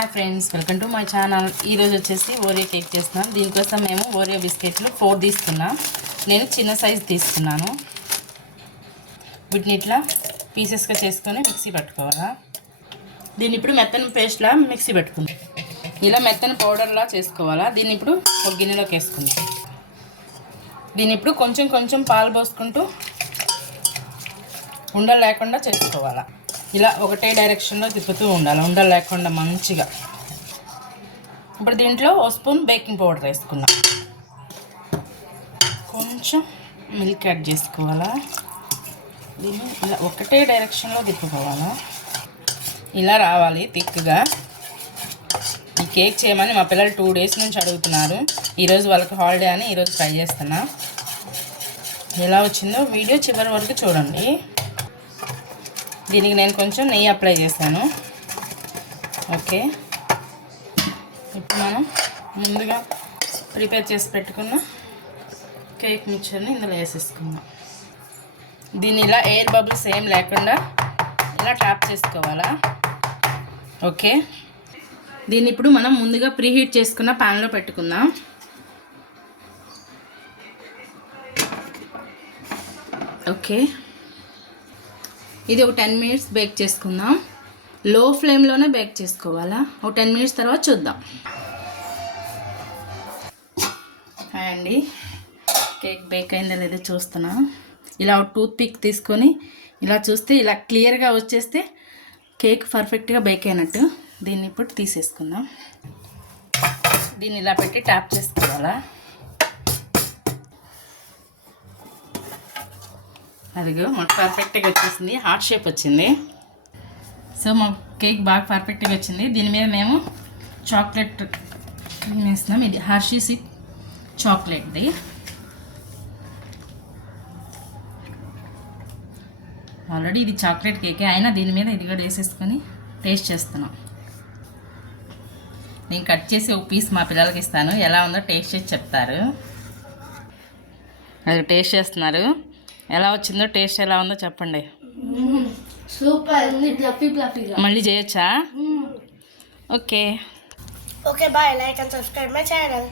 Hi friends, welcome to my channel. ఈరోజు వచ్చేసి Oreo cake చేస్తున్నాం. దీనికోసం మేము ఓరియో బిస్కెట్లు 4 తీసుకున్నాం. నేను చిన్న సైజు తీసుకున్నాను. వీటిని ఇట్లా పీసెస్గా చేసుకొని మిక్సీ పట్టుకోవాలా. దీన్ని ఇప్పుడు మెత్తని పేస్ట్లా మిక్సీ పెట్టుకుందాం. ఇలా మెత్తని పౌడర్లా చేసుకోవాలా. దీన్ని ఇప్పుడు ఒక గిన్నెలోకి వేసుకుందాం. దీన్ని ఇప్పుడు కొంచెం కొంచెం పాలు పోసుకుంటూ ఉండలు లేకుండా చేసుకోవాలా. ఇలా ఒకటే డైరెక్షన్లో తిప్పుతూ ఉండాలి, ఉండలు లేకుండా మంచిగా. ఇప్పుడు దీంట్లో ఓ స్పూన్ బేకింగ్ పౌడర్ వేసుకున్నాం. కొంచెం మిల్క్ యాడ్ చేసుకోవాలా. దీన్ని ఇలా ఒకటే డైరెక్షన్లో తిప్పుకోవాలా. ఇలా రావాలి థిక్గా. ఈ కేక్ చేయమని మా పిల్లలు 2 డేస్ నుంచి అడుగుతున్నారు. ఈరోజు వాళ్ళకి హాలిడే అని ఈరోజు ట్రై చేస్తున్నా. ఎలా వచ్చిందో వీడియో చివరి వరకు చూడండి. దీనికి నేను కొంచెం నెయ్యి అప్లై చేశాను. ఓకే, ఇప్పుడు మనం ముందుగా ప్రిపేర్ చేసి పెట్టుకున్న కేక్ మిక్చర్ని ఇందులో వేసేసుకుందాం. దీన్ని ఇలా ఎయిర్ బబుల్స్ ఏం లేకుండా ఇలా ట్యాప్ చేసుకోవాలా. ఓకే, దీన్ని ఇప్పుడు మనం ముందుగా ప్రీహీట్ చేసుకున్న ప్యాన్లో పెట్టుకుందాం. ఓకే, ఇది ఒక 10 మినిట్స్ బేక్ చేసుకుందాం. లో ఫ్లేమ్లోనే బేక్ చేసుకోవాలా. ఒక 10 మినిట్స్ తర్వాత చూద్దాం. హాయ్ అండి, కేక్ బేక్ అయిందో లేదో చూస్తున్నా. ఇలా ఒక టూత్ పిక్ తీసుకొని ఇలా చూస్తే ఇలా క్లియర్గా వచ్చేస్తే కేక్ పర్ఫెక్ట్గా బేక్ అయినట్టు. దీన్ని ఇప్పుడు తీసేసుకుందాం. దీన్ని ఇలా పెట్టి ట్యాప్ చేసుకోవాలా. అదిగో మాకు పర్ఫెక్ట్గా వచ్చేసింది, హార్ట్ షేప్ వచ్చింది. సో మా కేక్ బాగా పర్ఫెక్ట్గా వచ్చింది. దీని మీద మేము చాక్లెట్ వేస్తున్నాం. ఇది హర్షీస్ చాక్లెట్ది. ఆల్రెడీ ఇది చాక్లెట్ కేకే అయినా దీని మీద ఇది కూడా వేసేసుకొని టేస్ట్ చేస్తున్నాం. నేను కట్ చేసి ఒక పీస్ మా పిల్లలకి ఇస్తాను. ఎలా ఉందో టేస్ట్ చేసి చెప్తారు. అది టేస్ట్ చేస్తున్నారు. ఎలా వచ్చిందో, టేస్ట్ ఎలా ఉందో చెప్పండి. సూపర్ ఉంది, ఫ్లఫీ ఫ్లఫీగా. మళ్ళీ చేయొచ్చా? Okay okay, bye. Like and subscribe my channel.